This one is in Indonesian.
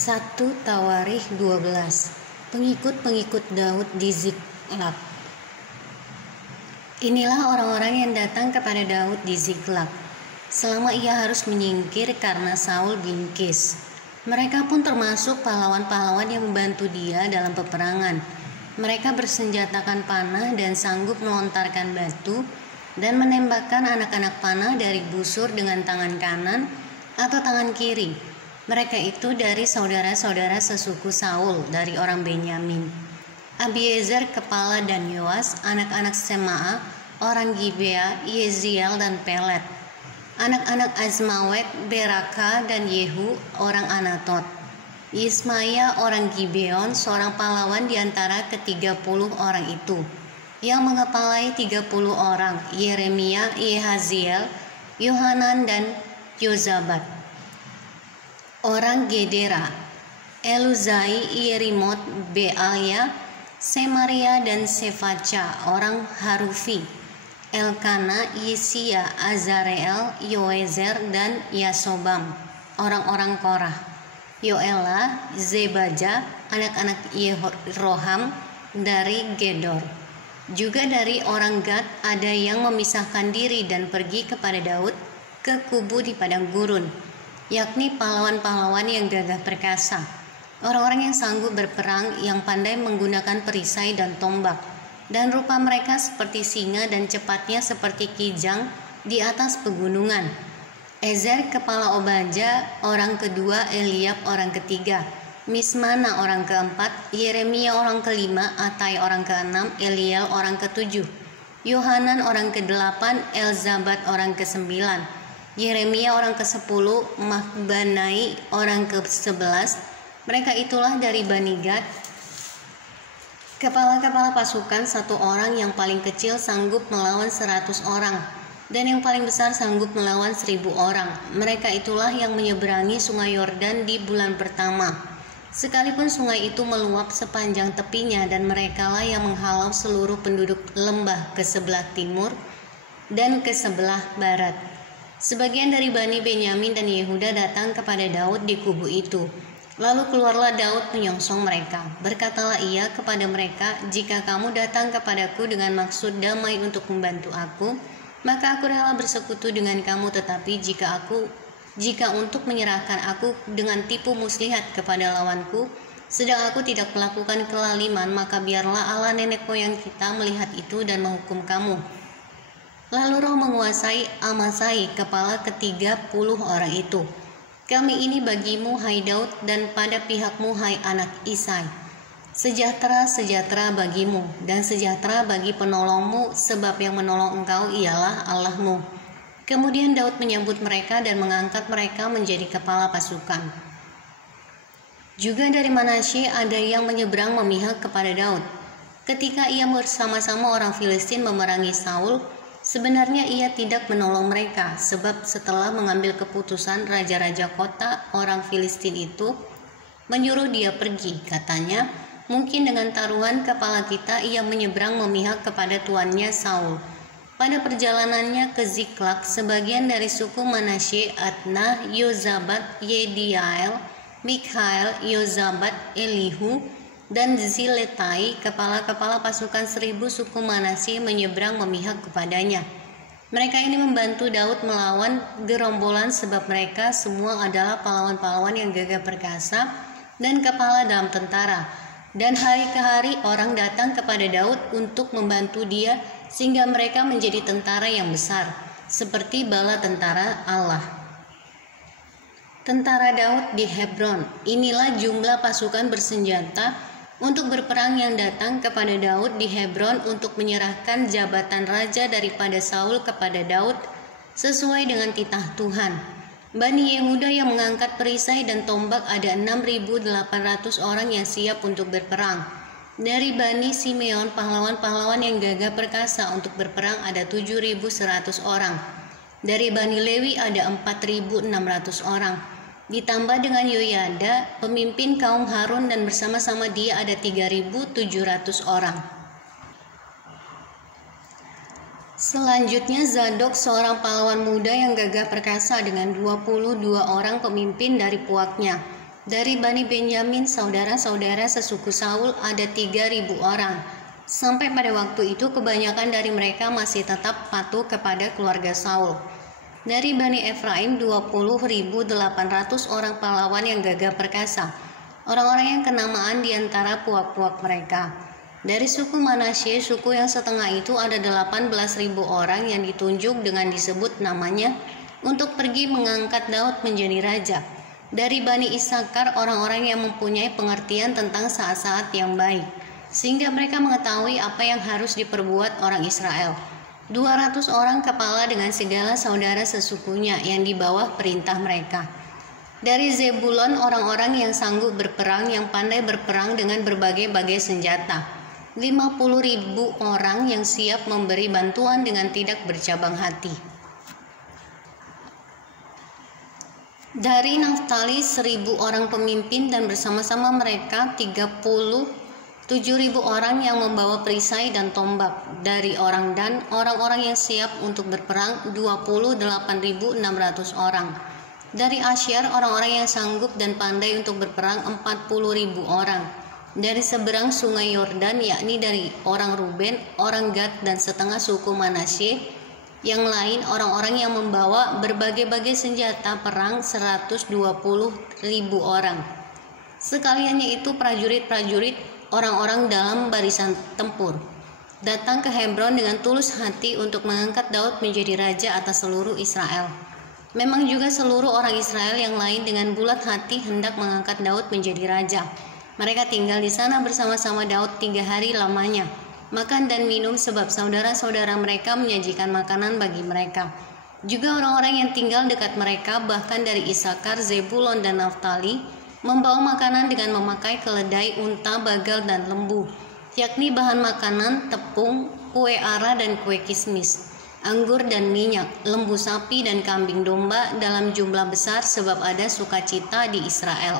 1 Tawarikh 12. Pengikut-pengikut Daud di Ziklag. Inilah orang-orang yang datang kepada Daud di Ziklag selama ia harus menyingkir karena Saul bin Kis. Mereka pun termasuk pahlawan-pahlawan yang membantu dia dalam peperangan. Mereka bersenjatakan panah dan sanggup melontarkan batu dan menembakkan anak-anak panah dari busur dengan tangan kanan atau tangan kiri. Mereka itu dari saudara-saudara sesuku Saul dari orang Benyamin. Abiezer kepala dan Yoas, anak-anak Sema'a, orang Gibea, Yeziel dan Pelet. Anak-anak Azmawet, Beraka dan Yehu, orang Anatot. Yismaya orang Gibeon, seorang pahlawan di antara ke-30 orang itu, yang mengepalai 30 orang, Yeremia, Yehaziel, Yohanan dan Yozabat. Orang Gedera, Eluzai, Yerimot, Bealya, Semaria dan Sefaca, orang Harufi, Elkana, Yisia, Azareel, Yoezer dan Yasobam, orang-orang Korah, Yoela, Zebaja, anak-anak Yeroham dari Gedor. Juga dari orang Gad ada yang memisahkan diri dan pergi kepada Daud ke kubu di padang gurun, yakni pahlawan-pahlawan yang gagah perkasa, orang-orang yang sanggup berperang, yang pandai menggunakan perisai dan tombak, dan rupa mereka seperti singa dan cepatnya seperti kijang di atas pegunungan. Ezer kepala Obaja, orang kedua, Eliab orang ketiga, Mismana orang keempat, Yeremia orang kelima, Atai orang keenam, Eliel orang ketujuh, Yohanan orang kedelapan, Elzabat orang kesembilan, Yeremia orang ke-10, Mahbanai orang ke-11. Mereka itulah dari Bani Gad. Kepala-kepala pasukan, satu orang yang paling kecil sanggup melawan 100 orang, dan yang paling besar sanggup melawan 1000 orang. Mereka itulah yang menyeberangi sungai Yordan di bulan pertama, sekalipun sungai itu meluap sepanjang tepinya, dan merekalah yang menghalau seluruh penduduk lembah ke sebelah timur dan ke sebelah barat. Sebagian dari Bani Benyamin dan Yehuda datang kepada Daud di kubu itu. Lalu keluarlah Daud menyongsong mereka. Berkatalah ia kepada mereka, "Jika kamu datang kepadaku dengan maksud damai untuk membantu aku, maka aku rela bersekutu dengan kamu. Tetapi jika untuk menyerahkan aku dengan tipu muslihat kepada lawanku, sedang aku tidak melakukan kelaliman, maka biarlah Allah nenek moyang kita melihat itu dan menghukum kamu." Lalu roh menguasai Amasai, kepala ke-30 orang itu. "Kami ini bagimu, hai Daud, dan pada pihakmu, hai anak Isai. Sejahtera, sejahtera bagimu, dan sejahtera bagi penolongmu, sebab yang menolong engkau ialah Allahmu." Kemudian Daud menyambut mereka dan mengangkat mereka menjadi kepala pasukan. Juga dari Manasye ada yang menyeberang memihak kepada Daud. Ketika ia bersama-sama orang Filistin memerangi Saul, sebenarnya ia tidak menolong mereka, sebab setelah mengambil keputusan raja-raja kota orang Filistin itu menyuruh dia pergi, katanya, "Mungkin dengan taruhan kepala kita ia menyeberang memihak kepada tuannya Saul." Pada perjalanannya ke Ziklag, sebagian dari suku Manasye, Adnah, Yozabat, Yediael, Mikhael, Yozabat, Elihu, dan Ziletai, kepala-kepala pasukan 1000 suku Manasye, menyeberang memihak kepadanya. Mereka ini membantu Daud melawan gerombolan, sebab mereka semua adalah pahlawan-pahlawan yang gagah perkasa dan kepala dalam tentara. Dan hari ke hari orang datang kepada Daud untuk membantu dia, sehingga mereka menjadi tentara yang besar, seperti bala tentara Allah. Tentara Daud di Hebron. Inilah jumlah pasukan bersenjata untuk berperang yang datang kepada Daud di Hebron untuk menyerahkan jabatan raja daripada Saul kepada Daud sesuai dengan titah Tuhan. Bani Yehuda yang mengangkat perisai dan tombak ada 6.800 orang yang siap untuk berperang. Dari Bani Simeon, pahlawan-pahlawan yang gagah perkasa untuk berperang ada 7.100 orang. Dari Bani Lewi ada 4.600 orang. Ditambah dengan Yoyada, pemimpin kaum Harun, dan bersama-sama dia ada 3.700 orang. Selanjutnya Zadok, seorang pahlawan muda yang gagah perkasa dengan 22 orang pemimpin dari puaknya. Dari Bani Benyamin, saudara-saudara sesuku Saul ada 3.000 orang. Sampai pada waktu itu kebanyakan dari mereka masih tetap patuh kepada keluarga Saul. Dari Bani Efraim 20.800 orang pahlawan yang gagah perkasa, orang-orang yang kenamaan di antara puak-puak mereka. Dari suku Manasye, suku yang setengah itu ada 18.000 orang yang ditunjuk dengan disebut namanya untuk pergi mengangkat Daud menjadi raja. Dari Bani Isakar, orang-orang yang mempunyai pengertian tentang saat-saat yang baik, sehingga mereka mengetahui apa yang harus diperbuat orang Israel. 200 orang kepala dengan segala saudara sesukunya yang di bawah perintah mereka. Dari Zebulon, orang-orang yang sanggup berperang, yang pandai berperang dengan berbagai-bagai senjata. 50.000 orang yang siap memberi bantuan dengan tidak bercabang hati. Dari Naftali 1.000 orang pemimpin dan bersama-sama mereka 37.000 orang yang membawa perisai dan tombak. Dari orang Dan, orang-orang yang siap untuk berperang 28.600 orang. Dari Asyar, orang-orang yang sanggup dan pandai untuk berperang 40.000 orang. Dari seberang sungai Yordan, yakni dari orang Ruben, orang Gad, dan setengah suku Manasye, yang lain orang-orang yang membawa berbagai-bagai senjata perang 120.000 orang. Sekaliannya itu prajurit-prajurit orang-orang dalam barisan tempur datang ke Hebron dengan tulus hati untuk mengangkat Daud menjadi raja atas seluruh Israel. Memang juga seluruh orang Israel yang lain dengan bulat hati hendak mengangkat Daud menjadi raja. Mereka tinggal di sana bersama-sama Daud 3 hari lamanya, makan dan minum sebab saudara-saudara mereka menyajikan makanan bagi mereka. Juga orang-orang yang tinggal dekat mereka, bahkan dari Isakar, Zebulon, dan Naftali, membawa makanan dengan memakai keledai, unta, bagal, dan lembu, yakni bahan makanan, tepung, kue ara dan kue kismis, anggur dan minyak, lembu sapi dan kambing domba dalam jumlah besar sebab ada sukacita di Israel.